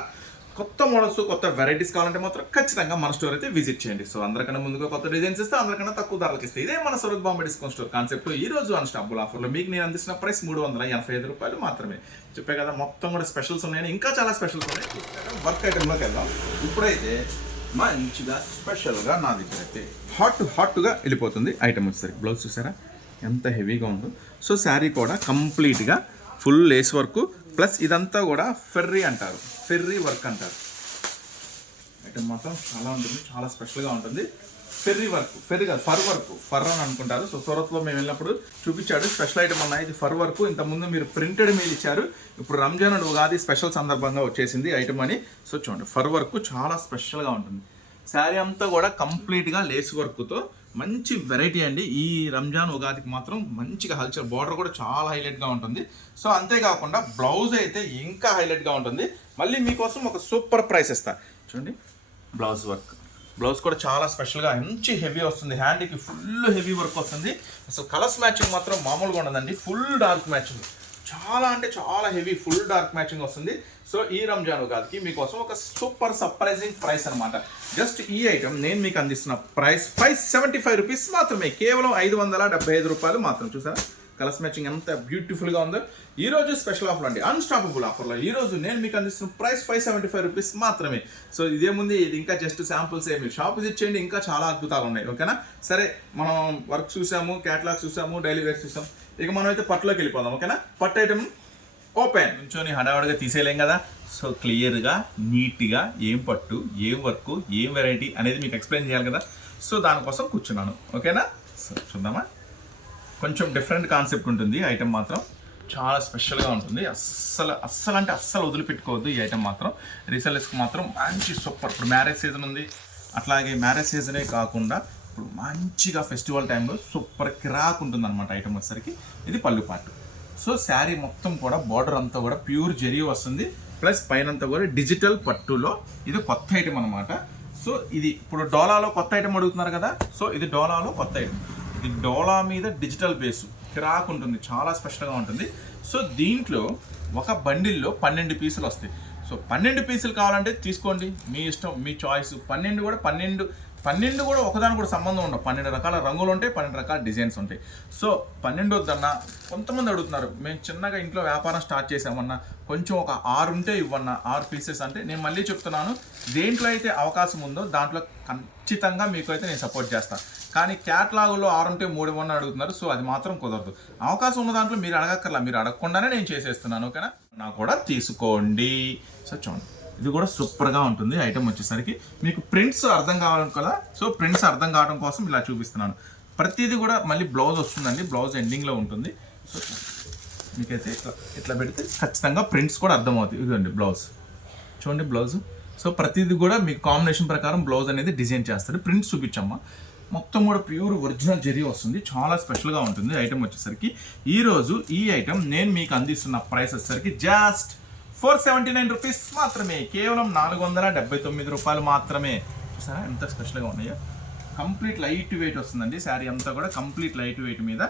కొత్త మోడల్స్ కొత్త వెరైటీస్ కావాలంటే మాత్రం ఖచ్చితంగా మన స్టోర్ అయితే విజిట్ చేయండి. సో అందరికన్నా ముందుగా కొత్త డిజైన్స్ ఇస్తే అందరికన్నా తక్కువ ధరలకు ఇస్తే ఇదే మన Surat Bombay discount store concept ఈ రోజు అన్స్టాపుల్ ఆఫర్లో మీకు నేను అందిస్తున్న ప్రైస్ మూడు వందల ఎనభై ఐదు రూపాయలు మాత్రమే. చెప్పే కదా మొత్తం కూడా స్పెషల్స్ ఉన్నాయని ఇంకా చాలా స్పెషల్స్ ఉన్నాయి వర్క్ ఐటెంలోకి వెళ్దాం. ఇప్పుడైతే మంచిగా స్పెషల్గా నా దగ్గర అయితే హాట్ హాట్గా వెళ్ళిపోతుంది ఐటమ్ వచ్చేసరికి. బ్లౌజ్ చూసారా? ఎంత హెవీగా ఉందో. సో శారీ కూడా కంప్లీట్గా ఫుల్ లేస్ వర్క్ ప్లస్ ఇదంతా కూడా ఫెర్రీ అంటారు. ఫెర్రీ వర్క్ అంటారు. ఐటమ్ మాత్రం చాలా ఉంటుంది చాలా స్పెషల్గా ఉంటుంది. ఫెర్రీ వర్క్ ఫెర్రీ కాదు ఫర్ వర్క్ ఫర్ అని అనుకుంటారు. సో సూరత్లో మేము వెళ్ళినప్పుడు చూపించాడు స్పెషల్ ఐటమ్ అన్న ఇది ఫర్ వర్క్ ఇంతకుముందు మీరు ప్రింటెడ్ మీల్ ఇచ్చారు. ఇప్పుడు రంజాన్ అండ్ ఉగాది స్పెషల్ సందర్భంగా వచ్చేసింది ఐటమ్ అని. సో చూడండి ఫర్ వర్క్ చాలా స్పెషల్గా ఉంటుంది. శారీ అంతా కూడా కంప్లీట్గా లేస్ వర్క్తో మంచి వెరైటీ అండి. ఈ రంజాన్ ఉగాదికి మాత్రం మంచిగా హల్చర్ బార్డర్ కూడా చాలా హైలైట్గా ఉంటుంది. సో అంతేకాకుండా బ్లౌజ్ అయితే ఇంకా హైలైట్గా ఉంటుంది. మళ్ళీ మీకోసం ఒక సూపర్ ప్రైస్ ఇస్తా. చూడండి బ్లౌజ్ వర్క్ బ్లౌజ్ కూడా చాలా స్పెషల్గా మంచి హెవీ వస్తుంది. హ్యాండ్కి ఫుల్ హెవీ వర్క్ వస్తుంది. అసలు కలర్స్ మ్యాచింగ్ మాత్రం మామూలుగా ఉండదండి. ఫుల్ డార్క్ మ్యాచింగ్ చాలా అంటే చాలా హెవీ ఫుల్ డార్క్ మ్యాచింగ్ వస్తుంది. సో ఈ రంజాన్ ఉగాదికి మీకోసం ఒక సూపర్ సర్ప్రైజింగ్ ప్రైస్ అనమాట జస్ట్ ఈ ఐటమ్ నేను మీకు అందిస్తున్న price five seventy five rupees మాత్రమే. కేవలం ఐదు వందల డెబ్బై ఐదు రూపాయలు మాత్రం చూసారా? కలర్స్ మ్యాచింగ్ ఎంత బ్యూటిఫుల్గా ఉందో. ఈ రోజు స్పెషల్ ఆఫర్ అండి. అన్స్టాపబుల్ ఆఫర్లో ఈ రోజు నేను మీకు అందిస్తున్న price five seventy five rupees మాత్రమే. సో ఇదేముంది ఇది ఇంకా జస్ట్ శాంపుల్స్ ఏమి షాప్ విజిట్ చేయండి. ఇంకా చాలా అద్భుతాలు ఉన్నాయి. ఓకేనా? సరే మనం వర్క్ చూసాము క్యాటలాగ్ చూసాము డైలీ వేర్ చూసాము. ఇక మనం అయితే పట్టులోకి వెళ్ళిపోదాం. ఓకేనా? పట్టు ఐటమ్ ఓపెన్ నుంచొని హడావడిగా తీసేయలేం కదా? సో క్లియర్గా నీట్గా ఏం పట్టు ఏం వర్క్ ఏం వెరైటీ అనేది మీకు ఎక్స్ప్లెయిన్ చేయాలి కదా? సో దానికోసం కూర్చున్నాను. ఓకేనా? సో చూద్దామా? కొంచెం డిఫరెంట్ కాన్సెప్ట్ ఉంటుంది ఐటెం మాత్రం. చాలా స్పెషల్గా ఉంటుంది. అస్సలు అస్సలు అంటే అస్సలు వదిలిపెట్టుకోవద్దు ఈ ఐటమ్ మాత్రం. రీసెల్లర్స్కి మాత్రం మంచి సూపర్. ఇప్పుడు మ్యారేజ్ సీజన్ ఉంది. అట్లాగే మ్యారేజ్ సీజనే కాకుండా ఇప్పుడు మంచిగా ఫెస్టివల్ టైంలో సూపర్ కిరాక్ ఉంటుంది అనమాట ఐటమ్ వచ్చేసరికి. ఇది పళ్ళు పాటు సో శారీ మొత్తం కూడా బార్డర్ అంతా కూడా ప్యూర్ జరీ వస్తుంది. ప్లస్ పైన అంతా కూడా డిజిటల్ పట్టులో ఇది కొత్త ఐటెం అనమాట సో ఇది ఇప్పుడు డోలాలో కొత్త ఐటెం అడుగుతున్నారు కదా? సో ఇది డోలాలో కొత్త ఐటమ్ ఇది డోలా మీద డిజిటల్ బేసు. కిరాక్ ఉంటుంది చాలా స్పెషల్గా ఉంటుంది. సో దీంట్లో ఒక బండిల్లో పన్నెండు పీసులు వస్తాయి. సో పన్నెండు పీసులు కావాలంటే తీసుకోండి. మీ ఇష్టం మీ చాయిస్ పన్నెండు కూడా పన్నెండు పన్నెండు కూడా ఒకదాని కూడా సంబంధం ఉండవు. పన్నెండు రకాల రంగులు ఉంటాయి పన్నెండు రకాల డిజైన్స్ ఉంటాయి. సో పన్నెండు వద్దన్నా కొంతమంది అడుగుతున్నారు మేము చిన్నగా ఇంట్లో వ్యాపారం స్టార్ట్ చేసామన్నా కొంచెం ఒక ఆరు ఉంటే ఇవ్వన్నా ఆరు పీసెస్ అంటే నేను మళ్ళీ చెప్తున్నాను దేంట్లో అయితే అవకాశం ఉందో దాంట్లో ఖచ్చితంగా మీకు అయితే నేను సపోర్ట్ చేస్తాను కానీ క్యాట్లాగులో ఆరు ఉంటే మూడు ఇవ్వని అడుగుతున్నారు సో అది మాత్రం కుదరదు. అవకాశం ఉన్న దాంట్లో మీరు అడగక్కర్లా మీరు అడగకుండానే నేను చేసేస్తున్నాను ఓకేనా? నా కూడా తీసుకోండి. సో చూడండి. ఇది కూడా సూపర్గా ఉంటుంది. ఐటమ్ వచ్చేసరికి మీకు ప్రింట్స్ అర్థం కావాలను కదా సో ప్రింట్స్ అర్థం కావడం కోసం ఇలా చూపిస్తున్నాను. ప్రతిదీ కూడా మళ్ళీ బ్లౌజ్ వస్తుందండి బ్లౌజ్ ఎండింగ్లో ఉంటుంది. సో మీకైతే ఇట్లా ఇట్లా పెడితే ఖచ్చితంగా ప్రింట్స్ కూడా అర్థమవుతాయి. ఇదండి బ్లౌజ్ చూడండి బ్లౌజ్ సో ప్రతిదీ కూడా మీకు కాంబినేషన్ ప్రకారం బ్లౌజ్ అనేది డిజైన్ చేస్తారు. ప్రింట్స్ చూపించమ్మా. మొత్తం కూడా ప్యూర్ ఒరిజినల్ జెరీ వస్తుంది. చాలా స్పెషల్గా ఉంటుంది. ఐటమ్ వచ్చేసరికి ఈరోజు ఈ ఐటమ్ నేను మీకు అందిస్తున్న ప్రైస్ వచ్చేసరికి just four seventy nine rupees మాత్రమే. కేవలం నాలుగు వందల డెబ్బై తొమ్మిది రూపాయలు మాత్రమే. చూసారా? ఎంత స్పెషల్గా ఉన్నాయో. కంప్లీట్ లైట్ వెయిట్ వస్తుందండి. శారీ అంతా కూడా కంప్లీట్ లైట్ వెయిట్ మీద.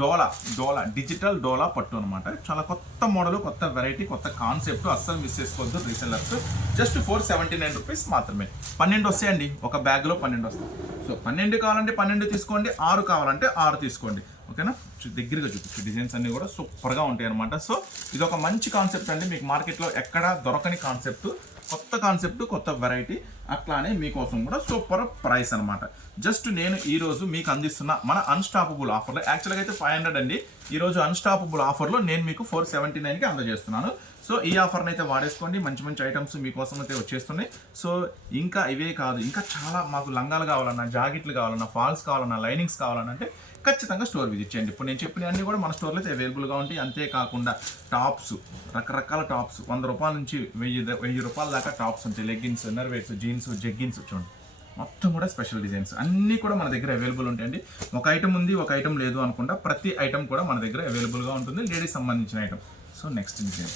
డోలా డోలా డిజిటల్ డోలా పట్టు అనమాట చాలా కొత్త మోడల్ కొత్త వెరైటీ కొత్త కాన్సెప్ట్. అస్సలు మిస్ చేసుకోవద్దు resellers. Just four seventy nine rupees మాత్రమే. పన్నెండు వస్తాయండి. ఒక బ్యాగ్లో పన్నెండు వస్తాయి. సో పన్నెండు కావాలంటే పన్నెండు తీసుకోండి. ఆరు కావాలంటే ఆరు తీసుకోండి. ఓకేనా? దగ్గరగా చూపించు. డిజైన్స్ అన్నీ కూడా సూపర్గా ఉంటాయి అనమాట సో ఇది ఒక మంచి కాన్సెప్ట్ అండి. మీకు మార్కెట్లో ఎక్కడా దొరకని కాన్సెప్ట్ కొత్త కాన్సెప్ట్ కొత్త వెరైటీ అట్లానే మీకోసం కూడా సూపర్ ప్రైస్ అనమాట జస్ట్ నేను ఈరోజు మీకు అందిస్తున్న మన అన్స్టాపబుల్ ఆఫర్లో యాక్చువల్గా అయితే ఫైవ్ హండ్రెడ్ అండి. ఈ రోజు అన్స్టాపబుల్ ఆఫర్లో నేను మీకు ఫోర్ సెవెంటీ నైన్కి అందజేస్తున్నాను. సో ఈ ఆఫర్ని అయితే వాడేసుకోండి. మంచి మంచి ఐటమ్స్ మీకోసం అయితే వచ్చేస్తున్నాయి. సో ఇంకా ఇవే కాదు. ఇంకా చాలా మాకు లంగాలు కావాలన్నా జాకెట్లు కావాలన్నా ఫాల్స్ కావాలన్నా లైనింగ్స్ కావాలన్నా అంటే ఖచ్చితంగా స్టోర్ విజిట్ చేయండి. ఇప్పుడు నేను చెప్పిన అన్ని కూడా మన స్టోర్లో అయితే అవైలబుల్గా ఉంటాయి. అంతేకాకుండా టాప్స్ రకరకాల టాప్స్. వంద రూపాయల నుంచి వెయ్యి వెయ్యి రూపాయల దాకా టాప్స్ ఉంటాయి. లెగ్గిన్స్ ఇన్నర్వేర్స్ జీన్స్ జెగ్గిన్స్ చూడండి. మొత్తం కూడా స్పెషల్ డిజైన్స్. అన్నీ కూడా మన దగ్గర అవైలబుల్ ఉంటాయండి. ఒక ఐటమ్ ఉంది ఒక ఐటమ్ లేదు అనుకుంటా ప్రతి ఐటమ్ కూడా మన దగ్గర అవైలబుల్గా ఉంటుంది. లేడీస్ సంబంధించిన item so next design.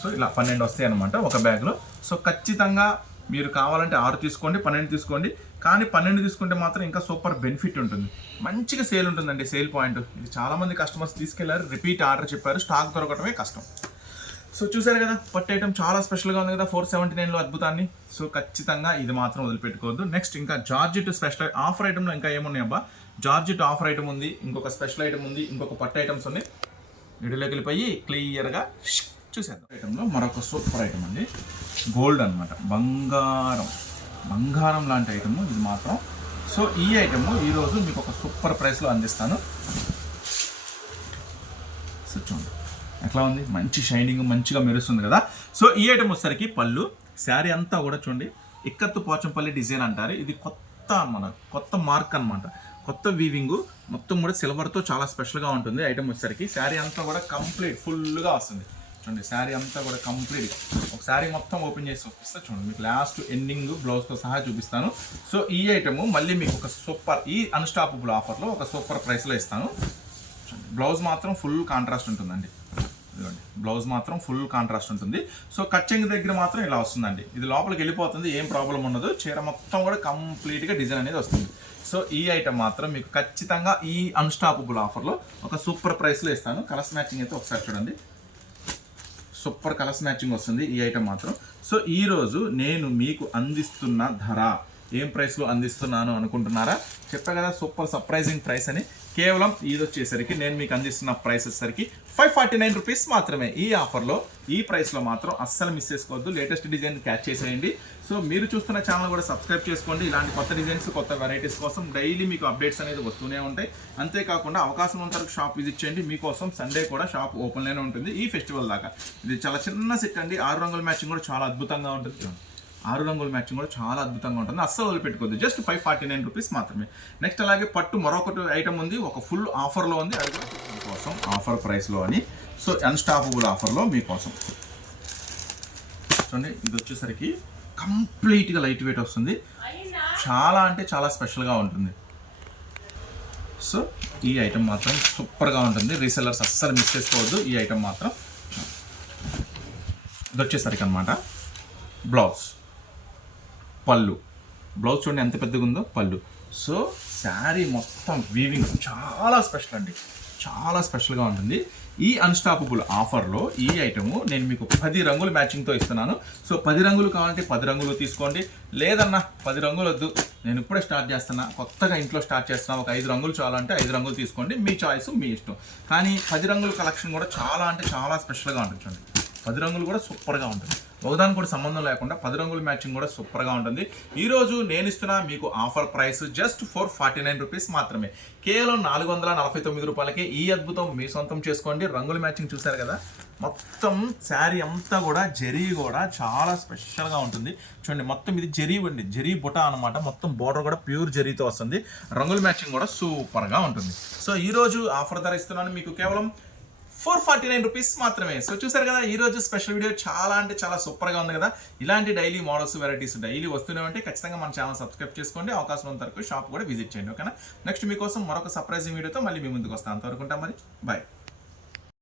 So ఇలా పన్నెండు వస్తాయి అనమాట ఒక బ్యాగ్లో. సో ఖచ్చితంగా మీరు కావాలంటే ఆరు తీసుకోండి పన్నెండు తీసుకోండి. కానీ పన్నెండు తీసుకుంటే మాత్రం ఇంకా సూపర్ బెనిఫిట్ ఉంటుంది. మంచిగా సేల్ ఉంటుందండి సేల్ పాయింట్. ఇది చాలామంది కస్టమర్స్ తీసుకెళ్ళారు రిపీట్ ఆర్డర్ చెప్పారు స్టాక్ దొరకటమే కష్టం. సో చూసారు కదా పట్టు ఐటమ్ చాలా స్పెషల్గా ఉంది కదా ఫోర్ సెవెంటీ నైన్లో అద్భుతాన్ని. సో ఖచ్చితంగా ఇది మాత్రం వదిలిపెట్టుకోవద్దు. నెక్స్ట్ ఇంకా జార్జిట్ స్పెషల్ ఆఫర్ ఐటమ్లో ఇంకా ఏమున్నాయి అబ్బా? జార్జిట్ ఆఫర్ ఐటమ్ ఉంది ఇంకొక స్పెషల్ ఐటమ్ ఉంది ఇంకొక పట్టు ఐటమ్స్ ఉన్నాయి. ఇడిలోకి వెళ్ళిపోయి క్లియర్గా చూసేద్దాం. ఐటమ్లో మరొక సూపర్ ఐటమ్ అండి గోల్డ్ అన్నమాట బంగారం. బంగారం లాంటి ఐటము ఇది మాత్రం. సో ఈ ఐటము ఈరోజు మీకు ఒక సూపర్ ప్రైస్లో అందిస్తాను. సో చూడండి. ఎట్లా ఉంది? మంచి షైనింగ్ మంచిగా మెరుస్తుంది కదా. సో ఈ ఐటమ్ వచ్చేసరికి పళ్ళు. శారీ అంతా కూడా చూడండి. ఇక్కత్తు పోచంపల్లి డిజైన్ అంటారు. ఇది కొత్త మన కొత్త మార్క్ అనమాట కొత్త వీవింగ్ మొత్తం కూడా సిల్వర్తో చాలా స్పెషల్గా ఉంటుంది. ఐటమ్ వచ్చేసరికి శారీ అంతా కూడా కంప్లీట్ ఫుల్గా వస్తుంది. చూడండి శారీ అంతా కూడా కంప్లీట్ ఒక శారీ మొత్తం ఓపెన్ చేసి చూపిస్తా చూడండి. మీకు లాస్ట్ ఎండింగ్ బ్లౌజ్తో సహా చూపిస్తాను. సో ఈ ఐటమ్ మళ్ళీ మీకు ఒక సూపర్ ఈ అన్స్టాపబుల్ ఆఫర్లో ఒక సూపర్ ప్రైస్లో ఇస్తాను. బ్లౌజ్ మాత్రం ఫుల్ కాంట్రాస్ట్ ఉంటుందండి. ఇదిగోండి బ్లౌజ్ మాత్రం ఫుల్ కాంట్రాస్ట్ ఉంటుంది. సో కచ్చింగ్ దగ్గర మాత్రం ఇలా వస్తుందండి. ఇది లోపలికి వెళ్ళిపోతుంది ఏం ప్రాబ్లం ఉండదు. చీర మొత్తం కూడా కంప్లీట్గా డిజైన్ అనేది వస్తుంది. సో ఈ ఐటమ్ మాత్రం మీకు ఖచ్చితంగా ఈ అన్స్టాపబుల్ ఆఫర్లో ఒక సూపర్ ప్రైస్లో ఇస్తాను. కలర్స్ మ్యాచింగ్ అయితే ఒకసారి చూడండి. సూపర్ కలర్స్ మ్యాచింగ్ వస్తుంది ఈ ఐటమ్ మాత్రం. సో ఈ రోజు నేను మీకు అందిస్తున్న ధర ఏం ప్రైస్లో అందిస్తున్నాను అనుకుంటున్నారా? చెప్పా కదా సూపర్ సర్ప్రైజింగ్ ప్రైస్ అని. కేవలం ఇది వచ్చేసరికి నేను మీకు అందిస్తున్న ప్రైస్ వచ్చేసరికి ఫైవ్ ఫార్టీ నైన్ రూపీస్ మాత్రమే ఈ ఆఫర్లో ఈ ప్రైస్లో మాత్రం అస్సలు మిస్ చేసుకోవద్దు. లేటెస్ట్ డిజైన్ క్యాచ్ చేసేయండి. సో మీరు చూస్తున్న ఛానల్ కూడా సబ్స్క్రైబ్ చేసుకోండి. ఇలాంటి కొత్త డిజైన్స్ కొత్త వెరైటీస్ కోసం డైలీ మీకు అప్డేట్స్ అనేది వస్తూనే ఉంటాయి. అంతేకాకుండా అవకాశం ఉన్న వరకు షాప్ విజిట్ చేయండి. మీకోసం సండే కూడా షాప్ ఓపెన్లోనే ఉంటుంది. ఈ ఫెస్టివల్ దాకా. ఇది చాలా చిన్న సెట్ అండి. ఆరు రంగుల మ్యాచింగ్ కూడా చాలా అద్భుతంగా ఉంటుంది. ఆరు రంగుల మ్యాచింగ్ కూడా చాలా అద్భుతంగా ఉంటుంది. అస్సలు వదిలిపెట్టుకోవద్దు. Just five forty nine rupees మాత్రమే. నెక్స్ట్ అలాగే పట్టు మరొకటి ఐటమ్ ఉంది. ఒక ఫుల్ ఆఫర్లో ఉంది. అది కూడా మీకోసం ఆఫర్ ప్రైస్లో అని. సో అన్స్టాపబుల్ ఆఫర్లో మీకోసం. చూడండి ఇది వచ్చేసరికి కంప్లీట్గా లైట్ వెయిట్ వస్తుంది. చాలా అంటే చాలా స్పెషల్గా ఉంటుంది. సో ఈ ఐటెం మాత్రం సూపర్గా ఉంటుంది. రీసెల్లర్స్ అస్సలు మిస్ చేసుకోవద్దు. ఈ ఐటెం మాత్రం. ఇది వచ్చేసరికి అనమాట బ్లౌజ్ పళ్ళు. బ్లౌజ్ చూడండి ఎంత పెద్దగా ఉందో పళ్ళు. సో శారీ మొత్తం వీవింగ్ చాలా స్పెషల్ అండి. చాలా స్పెషల్గా ఉంటుంది. ఈ అన్స్టాపబుల్ ఆఫర్లో ఈ ఐటము నేను మీకు పది రంగులు మ్యాచింగ్తో ఇస్తున్నాను. సో పది రంగులు కావాలంటే పది రంగులు తీసుకోండి. లేదన్నా పది రంగులు వద్దు. నేను ఇప్పుడే స్టార్ట్ చేస్తున్నా. కొత్తగా ఇంట్లో స్టార్ట్ చేస్తున్నా. ఒక ఐదు రంగులు చాలంటే ఐదు రంగులు తీసుకోండి. మీ చాయిస్ మీ ఇష్టం. కానీ పది రంగుల కలెక్షన్ కూడా చాలా అంటే చాలా స్పెషల్గా ఉంటుంది చూడండి. పది రంగులు కూడా సూపర్గా ఉంటుంది. ఒకదానికి కూడా సంబంధం లేకుండా పది రంగుల మ్యాచింగ్ కూడా సూపర్గా ఉంటుంది. ఈరోజు నేను ఇస్తున్న మీకు offer price just four forty nine rupees మాత్రమే. కేవలం నాలుగు వందల నలభై తొమ్మిది రూపాయలకి ఈ అద్భుతం మీ సొంతం చేసుకోండి. రంగుల మ్యాచింగ్ చూశారు కదా? మొత్తం శారీ అంతా కూడా జరీ కూడా చాలా స్పెషల్గా ఉంటుంది. చూడండి మొత్తం ఇది జరీ అండి. జరీ బుట అనమాట మొత్తం బోర్డర్ కూడా ప్యూర్ జరీతో వస్తుంది. రంగుల మ్యాచింగ్ కూడా సూపర్గా ఉంటుంది. సో ఈ రోజు ఆఫర్ ధర ఇస్తున్నాను మీకు కేవలం ఫోర్ ఫార్టీ నైన్ రూపీస్ మాత్రమే. సో చూసారు కదా ఈ రోజు స్పెషల్ వీడియో చాలా అంటే చాలా సూపర్గా ఉంది కదా. ఇలాంటి డైలీ మోడల్స్ వెరైటీస్ డైలీ వస్తూనే ఉంటే ఖచ్చితంగా మన ఛానల్ సబ్స్క్రైబ్ చేసుకోండి. అవకాశం ఉన్నంత వరకు షాప్ కూడా విజిట్ చేయండి ఓకేనా? నెక్స్ట్ మీకోసం మరొక సర్ప్రైజింగ్ వీడియోతో మళ్ళీ మీ ముందుకు వస్తాను. అంతవరకు ఉంటాం మరి. బాయ్